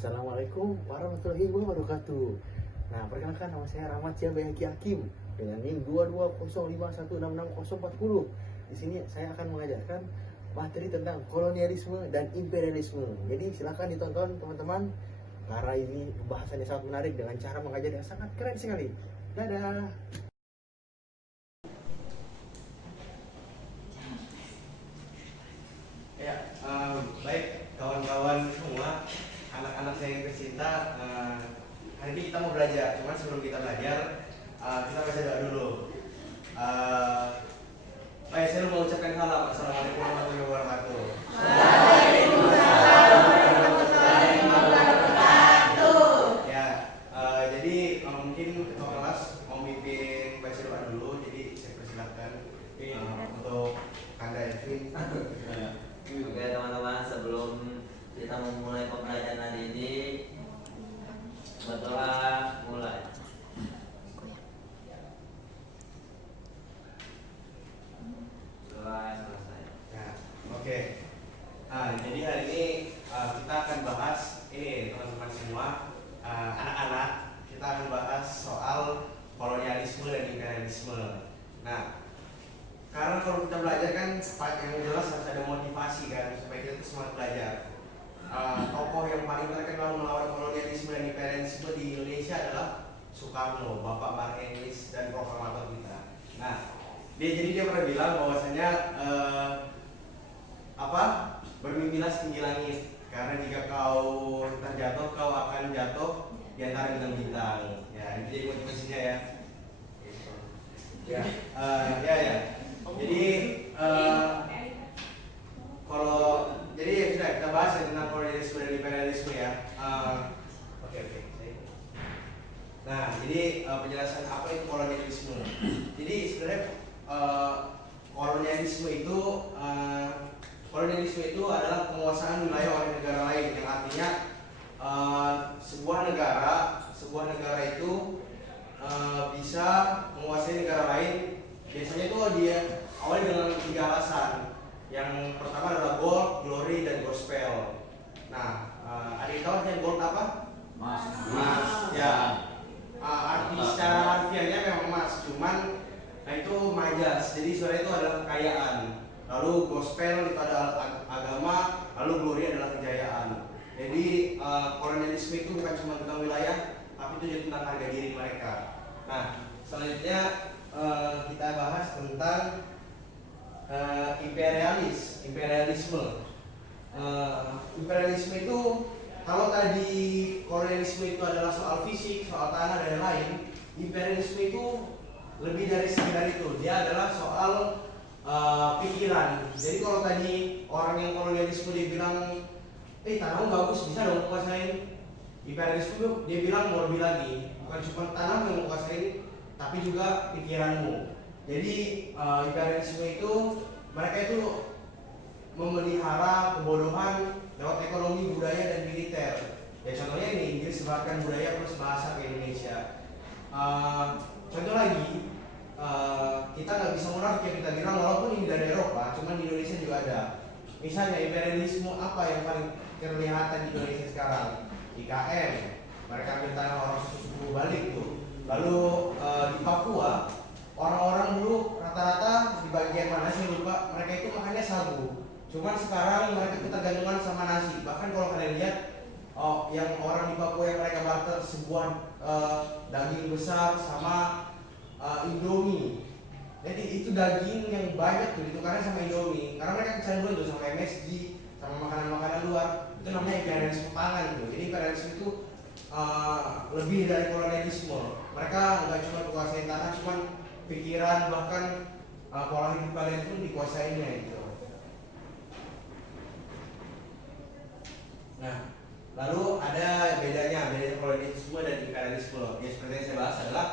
Assalamualaikum warahmatullahi wabarakatuh. Nah, perkenalkan nama saya Rahmat Bayaki Hakim dengan NIM 2205166040. Di sini saya akan mengajarkan materi tentang kolonialisme dan imperialisme. Jadi silakan ditonton teman-teman, karena ini pembahasannya sangat menarik dengan cara mengajar yang sangat keren sekali. Dadah. Ya, baik kawan-kawan semua, anak-anak saya yang tercinta, hari ini kita mau belajar. Cuman sebelum kita belajar, kita baca doa dulu. Baik, saya mau ucapkan salam. Assalamualaikum warahmatullahi wabarakatuh. Waalaikumsalam warahmatullahi wabarakatuh. Ya, jadi mungkin ketua kelas mau mimpin baca doa dulu. Jadi saya persilahkan untuk Kanda Evin. Oke teman-teman, sebelum kita memulai pembelajaran hari ini, berdoa mulai. Doa selesai. Nah, oke. Jadi hari ini kita akan bahas ini teman-teman semua, anak-anak. Kita akan bahas soal kolonialisme dan imperialisme. Nah, karena kalau kita belajar kan yang jelas harus ada motivasi kan supaya kita tuh semangat belajar. Tokoh yang paling terkenal melawan kolonialisme dan imperialisme di Indonesia adalah Soekarno, Bapak Marhenis dan proklamator kita. Nah, dia pernah bilang bahwasanya bermimpilah setinggi langit, karena jika kau terjatuh kau akan jatuh di antara bintang-bintang. Ya, itu jadi motivasinya ya. Ya. Jadi jadi sudah kita bahas ya tentang kolonialisme dan imperialisme ya. Oke. Nah, jadi penjelasan apa itu kolonialisme. Jadi sebenarnya kolonialisme itu adalah penguasaan wilayah oleh negara lain, yang artinya sebuah negara itu bisa menguasai negara lain. Biasanya itu dia awalnya dengan 3 alasan. Yang pertama adalah gold, glory, dan gospel. Nah, adik tahu artinya gold apa? Mas. Ya. Arti secara harfiahnya memang emas, cuman itu majas. Jadi sebenarnya itu adalah kekayaan. Lalu gospel itu adalah agama, lalu glory adalah kejayaan. Jadi kolonialisme itu bukan cuma tentang wilayah, tapi itu juga tentang harga diri mereka. Nah, selanjutnya kita bahas tentang imperialisme. Imperialisme itu, kalau tadi kolonialisme itu adalah soal fisik, soal tanah dan lain, imperialisme itu lebih dari sekedar itu. Dia adalah soal pikiran. Jadi kalau tadi orang yang kolonialisme dia bilang, tanahmu bagus, bisa dong kuasain. Imperialisme dia bilang mau lebih lagi, bukan cuma tanah yang kuasain, tapi juga pikiranmu. Jadi imperialisme itu mereka itu memelihara kebodohan lewat ekonomi, budaya, dan militer. Ya contohnya ini, Inggris sebarkan budaya plus bahasa ke Indonesia. Contoh lagi, kita nggak bisa munafik ya kita bilang walaupun ini dari Eropa, cuman di Indonesia juga ada. Misalnya imperialisme apa yang paling kelihatan di Indonesia sekarang? IKM, mereka ambil tanah orang suku balik tuh. Lalu di Papua, orang-orang dulu rata-rata di bagian mana sih lupa, mereka itu makannya sagu. Cuman sekarang mereka ketergantungan sama nasi. Bahkan kalau kalian lihat, yang orang di Papua yang mereka barter sebuah daging besar sama Indomie. Jadi itu daging yang banyak tuh ditukarnya sama Indomie, karena mereka kecanduan tuh sama MSG, sama makanan-makanan luar. Itu namanya imperialisme pangan tuh. Jadi imperialisme itu lebih dari kolonialisme. Mereka nggak cuma kuasain tanah, cuman pikiran, bahkan pola hidup kalian pun dikuasainya gitu. Nah, lalu ada bedanya kolonialisme dan imperialisme. Ya seperti yang saya bahas adalah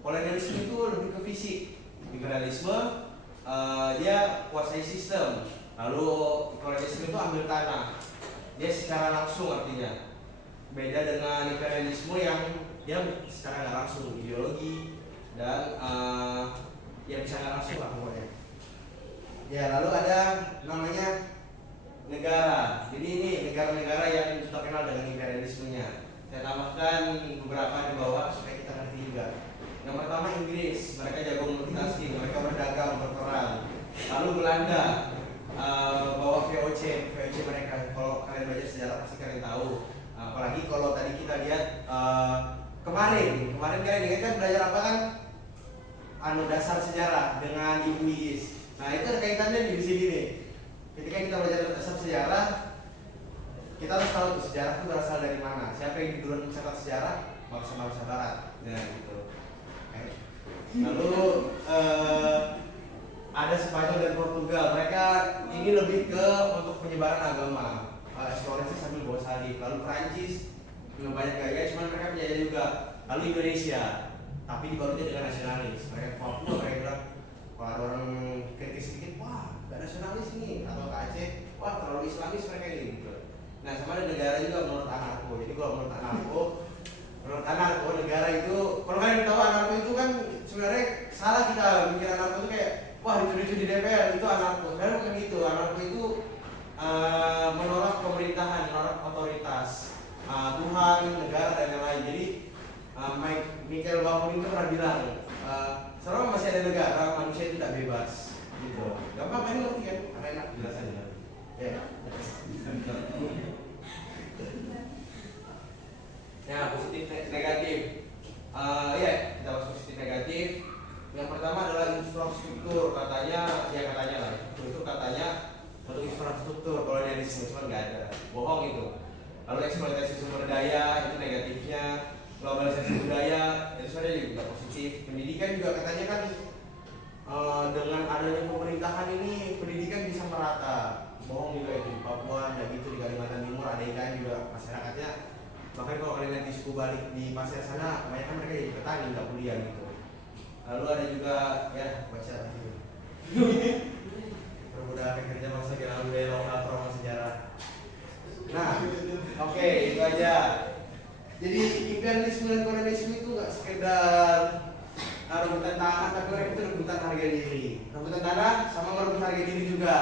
kolonialisme itu lebih ke fisik. Imperialisme dia kuasai sistem. Lalu kolonialisme itu ambil tanah. Dia secara langsung artinya. Beda dengan imperialisme yang dia secara nggak langsung, ideologi dan ya bisa nggak langsung lah pokoknya. Ya lalu ada namanya negara. Jadi ini negara-negara yang terkenal dengan imperialismenya. Saya tambahkan beberapa di bawah supaya kita ngerti juga. Yang pertama Inggris, mereka jago multitasking, mereka berdagang, berperang. Lalu Belanda, bawa VOC mereka. Kalau kalian belajar sejarah pasti kalian tahu. Apalagi kalau tadi kita lihat kemarin kalian ingat kan belajar apa kan? Dasar sejarah dengan Ibu Igis. Nah itu ada kaitannya di sini nih. Ketika kita belajar dasar sejarah, kita harus tahu tuh sejarah itu berasal dari mana. Siapa yang duluan mencatat sejarah? Bangsa-bangsa Barat. Nah gitu. Lalu ada Spanyol dan Portugal. Mereka ini lebih ke untuk penyebaran agama, eksplorasi sambil bawa salib. Lalu Prancis belum banyak gaya, cuman mereka penjajah juga. Lalu Indonesia, tapi dibalutnya dengan nasionalis. Mereka ke Papua, mereka bilang, kalau ada orang kritis sedikit, wah gak nasionalis ini. Atau ke Aceh, wah terlalu islamis mereka ini. Gitu. Nah sama ada negara juga menurut anarko. Jadi kalau menurut anarko negara itu, kalau kalian tahu anarko itu kan sebenarnya salah kita mikir anarko itu kayak wah lucu-lucu di DPR itu anarko. Sebenarnya bukan gitu. Anarko itu menolak pemerintahan, menolak otoritas, Tuhan, negara dan yang lain. Jadi Michael Bakunin itu pernah bilang, selama masih ada negara, manusia itu tidak bebas. Gitu. Gampang kan ngerti kan? Karena enak jelasannya. Ya. Nah, positif negatif. Ya, kita bahas positif negatif. Yang pertama adalah infrastruktur. Katanya lah. Itu katanya untuk infrastruktur kolonialisme, cuma nggak ada. Bohong itu. Lalu eksploitasi sumber daya itu negatifnya. Globalisasi budaya itu sebenarnya juga positif. Pendidikan juga katanya kan dengan adanya pemerintahan ini pendidikan bisa merata. Bohong juga itu di Papua, dan gitu di Kalimantan Timur ada IKN juga masyarakatnya. Bahkan kalau kalian lihat di suku balik di pasir sana, kebanyakan mereka jadi petani nggak kuliah gitu. Lalu ada juga ya baca gitu. Perbudakan kerja bangsa kira budaya lokal promo sejarah. Nah, oke, itu aja. Jadi imperialisme dan kolonialisme itu nggak sekedar rebutan tanah, tapi mereka itu rebutan harga diri. Rebutan tanah sama merebut harga diri juga.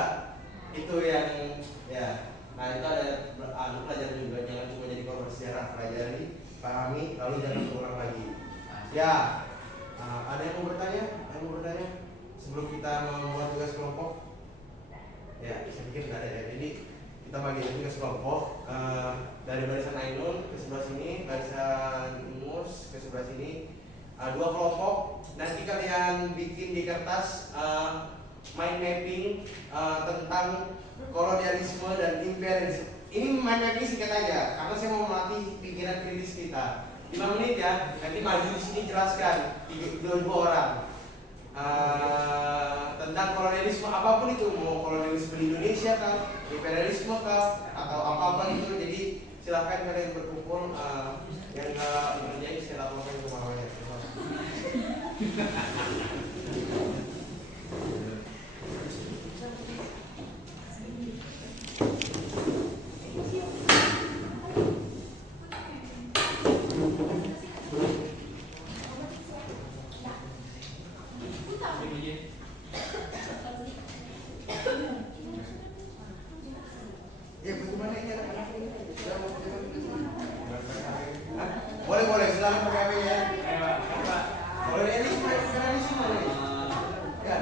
Itu yang ya. Nah itu ada pelajaran juga, jangan cuma jadi korban sejarah, pelajari, pahami, lalu jangan terulang lagi. Ya, ada yang mau bertanya? Sebelum kita membuat tugas kelompok? Ya, saya pikir tidak ada ya. Jadi kita bagi tugas kelompok dari barisan Ainun ke sebelah sini, barisan Mus ke sebelah sini, 2 kelompok. Nanti kalian bikin di kertas mind mapping tentang kolonialisme dan imperialisme. Ini mind mapping singkat aja, karena saya mau melatih pikiran kritis kita. 5 menit ya, nanti maju di sini jelaskan 2 orang tentang kolonialisme apapun itu, mau kolonialisme di Indonesia kah, imperialisme kah, atau apa-apa itu. Jadi silahkan kalian berkumpul. Yang ngerjain saya laporkan ke mamanya. Boleh, silakan pakai HP ya. Boleh ini imperialisme nih. Ya.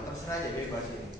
Terserah aja bebas ini.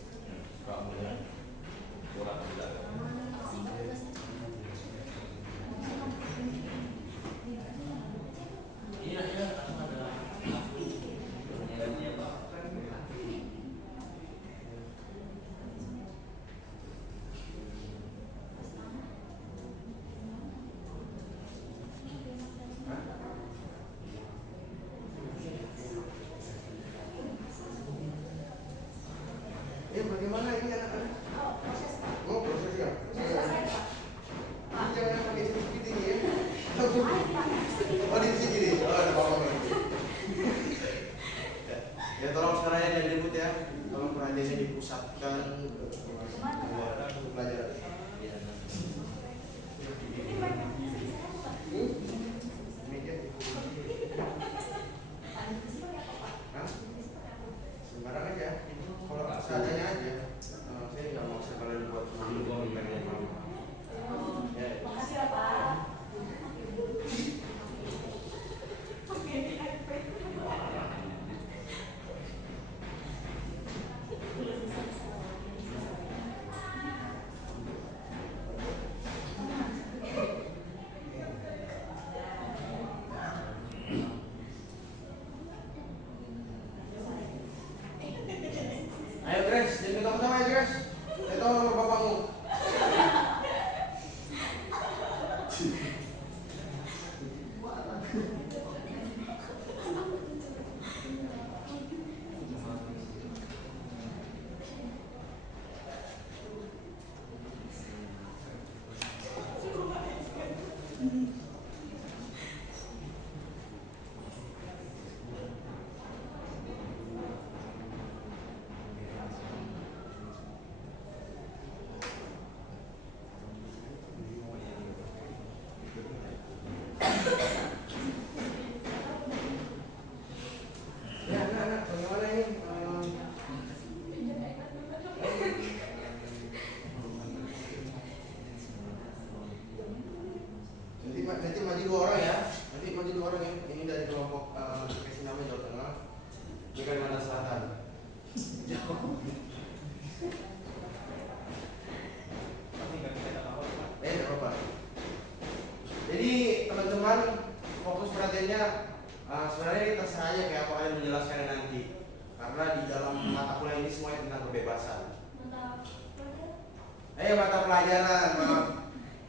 mata pelajaran, maaf.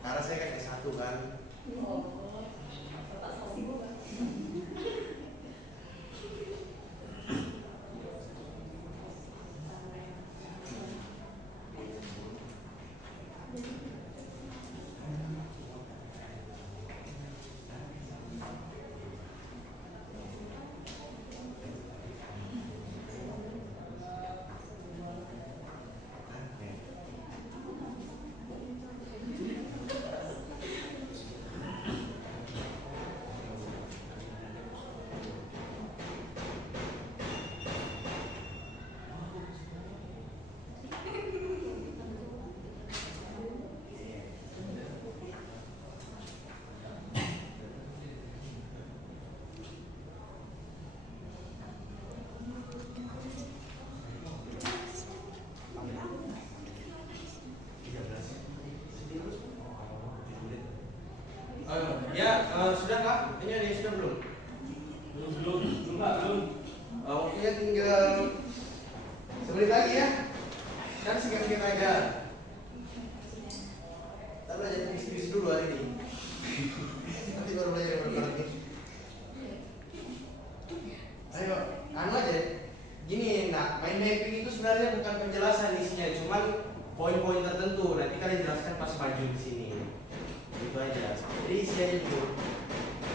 Karena saya kan S1 kan. Sudah kak? Ini ada yang sudah belum? Belum. Waktunya tinggal semenit lagi ya. Kan singkat-singkat aja. Kita belajar bisnis dulu hari ini. Nanti baru belajar yang benar nih. Ayo, anu aja. Gini, nah mind mapping itu sebenarnya bukan penjelasan isinya, cuman poin-poin tertentu. Nanti kalian jelaskan pas maju di sini. Itu aja. Jadi isinya itu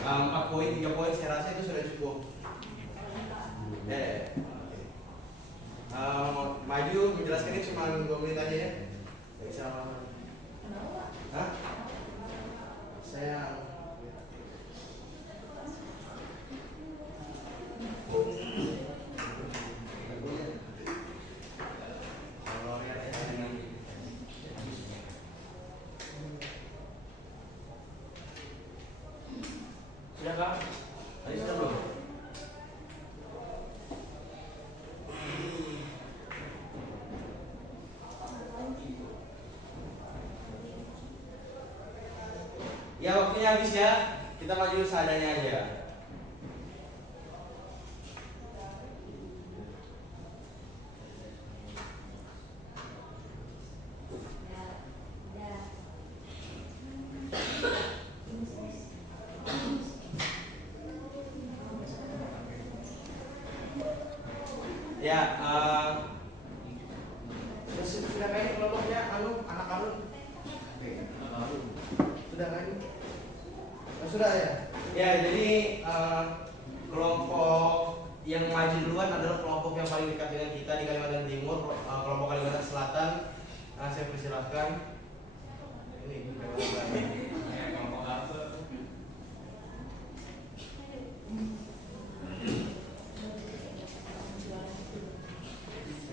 4 poin, 3 poin saya rasa itu sudah cukup. Maju menjelaskannya cuma 2 menit aja ya. Tidak bisa lama. Hah? Saya sudah kak? Tadi sudah belum? Ya waktunya habis ya. Kita maju seadanya aja. Ya, sudah kayak kelompoknya anak Arun. Sudah kan? Sudah ya. Ya, jadi kelompok yang maju duluan adalah kelompok yang paling dekat dengan kita di Kalimantan Timur, kelompok Kalimantan Selatan. Saya persilahkan. Ini kelompok apa?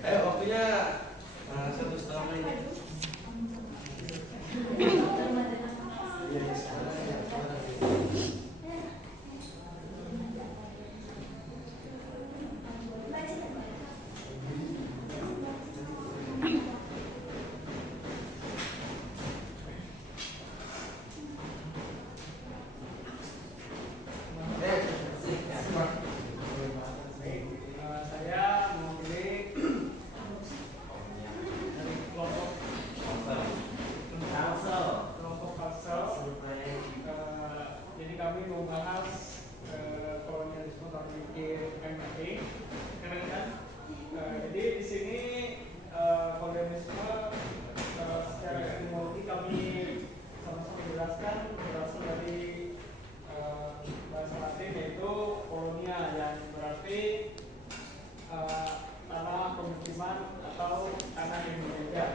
Ayo waktunya 1,5 menit. Saya mewakili dari kelompok Kalsel. Jadi kami membahas kolonialisme kami bikin MFA. Jadi di sini kolonialisme secara etimologi kami sama-sama jelaskan berasal dari bahasa Latin yaitu kolonia yang berarti tanah pemukiman atau tanah yang berbeda.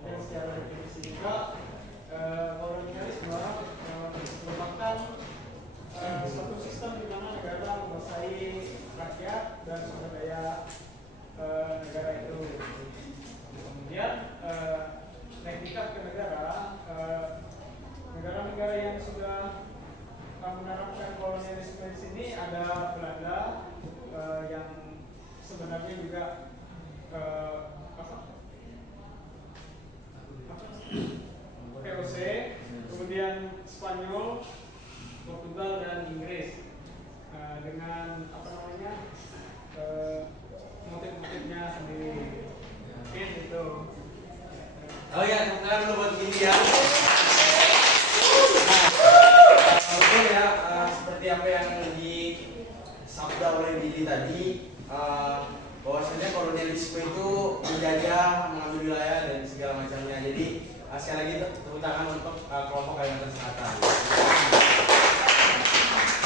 Dan secara definisi juga kolonialisme merupakan suatu sistem di mana negara menguasai rakyat dan sumber daya negara itu. Kemudian naik tingkat ke negara-negara yang sudah menerapkan kolonialisme di sini ada Belanda yang sebenarnya juga VOC, kemudian Spanyol, Portugal dan Inggris dengan motif-motifnya sendiri. Mungkin itu. Oh ya, tepuk tangan dulu buat Billy ya. Oke ya, seperti apa yang disabda oleh Billy tadi, bahwasanya kolonialisme itu menjajah, mengambil wilayah dan segala macamnya. Jadi sekali lagi tepuk tangan untuk kelompok Kalimantan Selatan.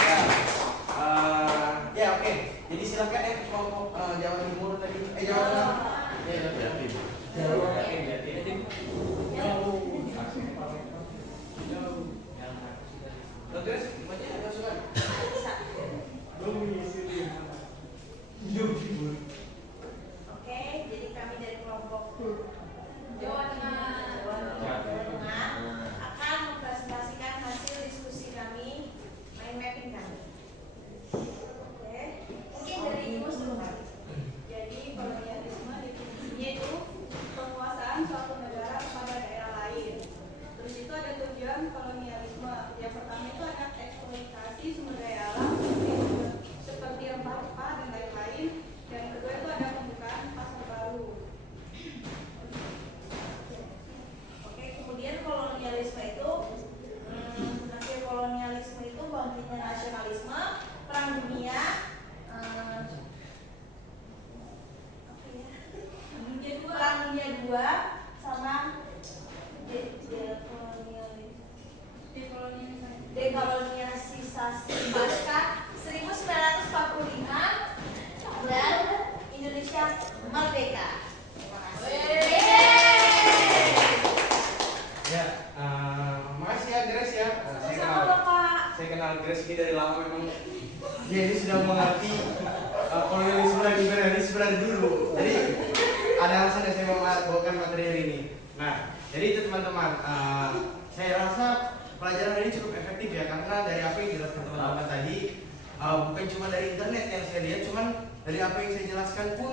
Ya, ya oke. Jadi silakan ya kelompok Jawa Timur tadi, Jawa Tengah. Ya, Jawa Timur. Terus, gimana ya masukan? Oke, jadi kami dari kelompok Jawa Tengah akan mempresentasikan hasil diskusi kami, mind mapping kami. Oke, mungkin dari Imus dulu. Jadi kolonialisme definisinya itu penguasaan suatu negara pada daerah lain. Terus itu ada tujuan kolonialisme. Yang pertama itu ada eksploitasi sumber daya alam seperti rempah-rempah dan lain-lain. Yang kedua itu ada pembukaan pasar baru. Oke, kemudian kolonialisme itu hasil kolonialisme itu bangkitnya nasionalisme, perang dunia, perang dunia II sama dekolonialisasi pasca 1945 dan Indonesia merdeka. Terima kasih. Ya, makasih ya Grace ya. Sama Bapak. Saya kenal Grace ini dari lama memang. Dia ini sudah mengerti kolonialisme dan imperialisme dari dulu. Jadi ada alasan yang saya mau bawakan materi hari ini. Nah, jadi itu teman-teman. Saya rasa pelajaran ini cukup efektif ya karena dari apa yang dijelaskan teman-teman tadi, bukan cuma dari internet yang saya lihat, cuman dari apa yang saya jelaskan pun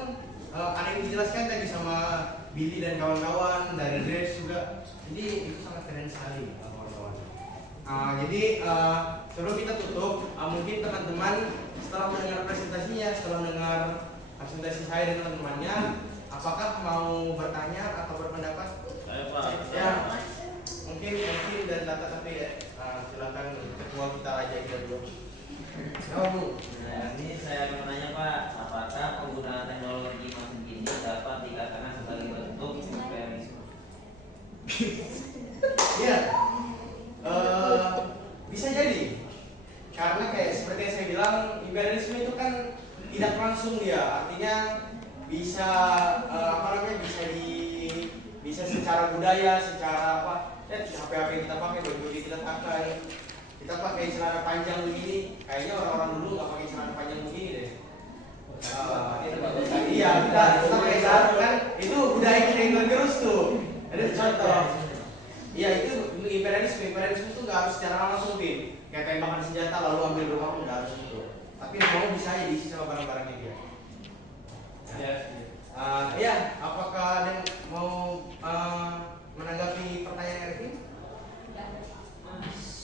ada yang dijelaskan tadi sama Billy dan kawan-kawan, dari Grace juga. Jadi itu sangat keren sekali kawan-kawan. Jadi sebelum kita tutup, mungkin teman-teman setelah mendengar presentasinya, setelah mendengar presentasi saya dan teman-temannya, apakah mau bertanya atau berpendapat? Saya Pak. Ya, mungkin Elvin dan Tata tapi ya, silakan ketua kita Raja kita dulu. Bu. Nah, ini saya mau nanya Pak, apakah penggunaan teknologi mesin kini dapat dikatakan sebagai bentuk imperialisme? Iya, bisa jadi. Karena kayak seperti yang saya bilang, imperialisme itu kan tidak langsung dia, artinya bisa bisa secara budaya, secara apa? Ya, HP yang kita pakai, baju yang kita pakai celana panjang begini, kayaknya orang-orang dulu nggak pakai celana panjang begini deh. Iya, kita pakai sarung kan, itu budaya kita yang tergerus tuh. Ada contoh. Iya itu imperialisme itu nggak harus secara langsung Pin. Kayak tembakan senjata lalu ambil rumah pun nggak harus itu. Tapi mau bisa aja diisi sama barang-barangnya dia. Ya, apakah ada yang mau menanggapi pertanyaan Ervin?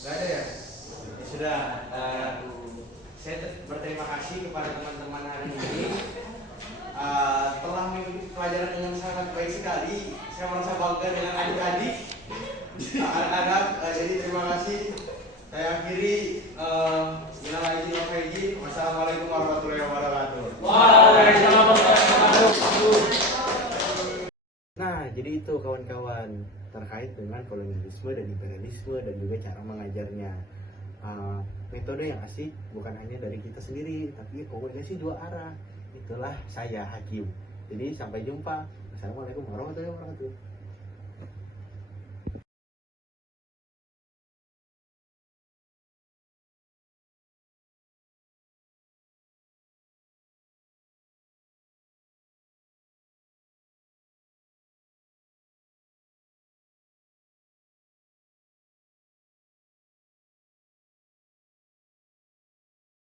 Gak ada ya? Ya sudah. Saya berterima kasih kepada teman-teman hari ini. Telah mengikuti pelajaran dengan sangat baik sekali. Saya merasa bangga dengan adik-adik, anak-anak. Jadi terima kasih. Saya akhiri. Wassalamualaikum warahmatullahi wabarakatuh. Nah, jadi itu kawan-kawan terkait dengan kolonialisme dan imperialisme dan juga cara mengajarnya. Metode yang asik bukan hanya dari kita sendiri, tapi komunikasi dua arah. Itulah saya Hakim. Jadi sampai jumpa. Wassalamualaikum warahmatullahi wabarakatuh.